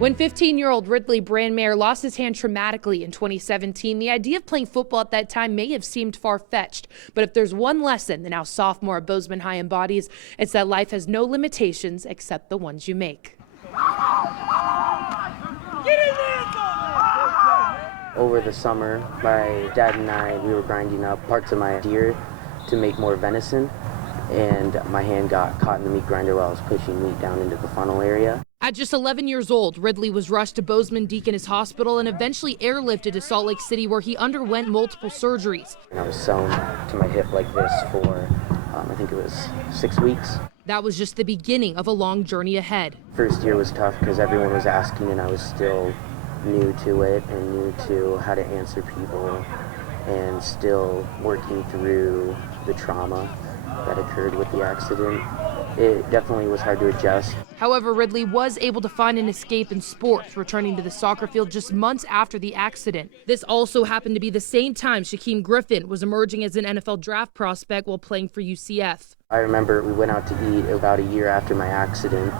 When 15-year-old Ridley Brandmayr lost his hand traumatically in 2017, the idea of playing football at that time may have seemed far-fetched. But if there's one lesson the now sophomore at Bozeman High embodies, it's that life has no limitations except the ones you make. Over the summer, my dad and I, we were grinding up parts of my deer to make more venison, and my hand got caught in the meat grinder while I was pushing meat down into the funnel area. At just 11 years old, Ridley was rushed to Bozeman Deaconess Hospital and eventually airlifted to Salt Lake City, where he underwent multiple surgeries. And I was sewn to my hip like this for, I think it was 6 weeks. That was just the beginning of a long journey ahead. First year was tough because everyone was asking and I was still new to it and new to how to answer people and still working through the trauma that occurred with the accident. It definitely was hard to adjust. However, Ridley was able to find an escape in sports, returning to the soccer field just months after the accident. This also happened to be the same time Shaquem Griffin was emerging as an NFL draft prospect while playing for UCF. I remember we went out to eat about a year after my accident,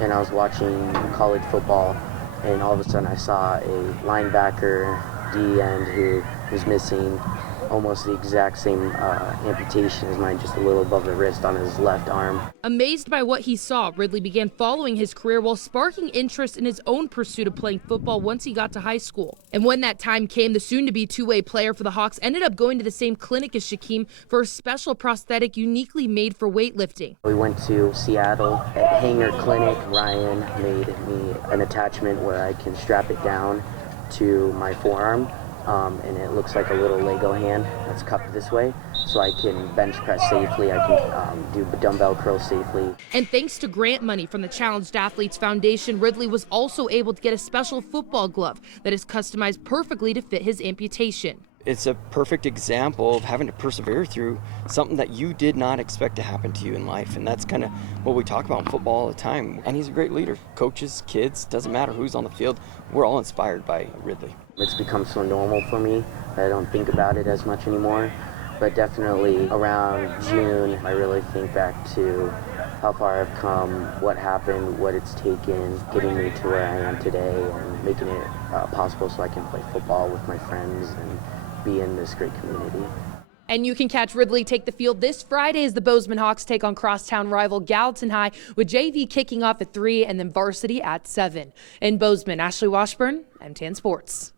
and I was watching college football, and all of a sudden I saw a linebacker, D-end, who was missing almost the exact same amputation as mine, just a little above the wrist on his left arm. Amazed by what he saw, Ridley began following his career while sparking interest in his own pursuit of playing football once he got to high school. And when that time came, the soon-to-be two-way player for the Hawks ended up going to the same clinic as Shaquem for a special prosthetic uniquely made for weightlifting. We went to Seattle at Hanger Clinic. Ryan made me an attachment where I can strap it down to my forearm. And it looks like a little Lego hand that's cupped this way, so I can bench press safely, I can do dumbbell curls safely. And thanks to grant money from the Challenged Athletes Foundation, Ridley was also able to get a special football glove that is customized perfectly to fit his amputation. It's a perfect example of having to persevere through something that you did not expect to happen to you in life. And that's kind of what we talk about in football all the time. And he's a great leader. Coaches, kids, doesn't matter who's on the field. We're all inspired by Ridley. It's become so normal for me that I don't think about it as much anymore. But definitely around June, I really think back to how far I've come, what happened, what it's taken, getting me to where I am today, and making it possible so I can play football with my friends and be in this great community. And you can catch Ridley take the field this Friday as the Bozeman Hawks take on crosstown rival Gallatin High, with JV kicking off at 3 and then varsity at 7. In Bozeman, Ashley Washburn, M10 Sports.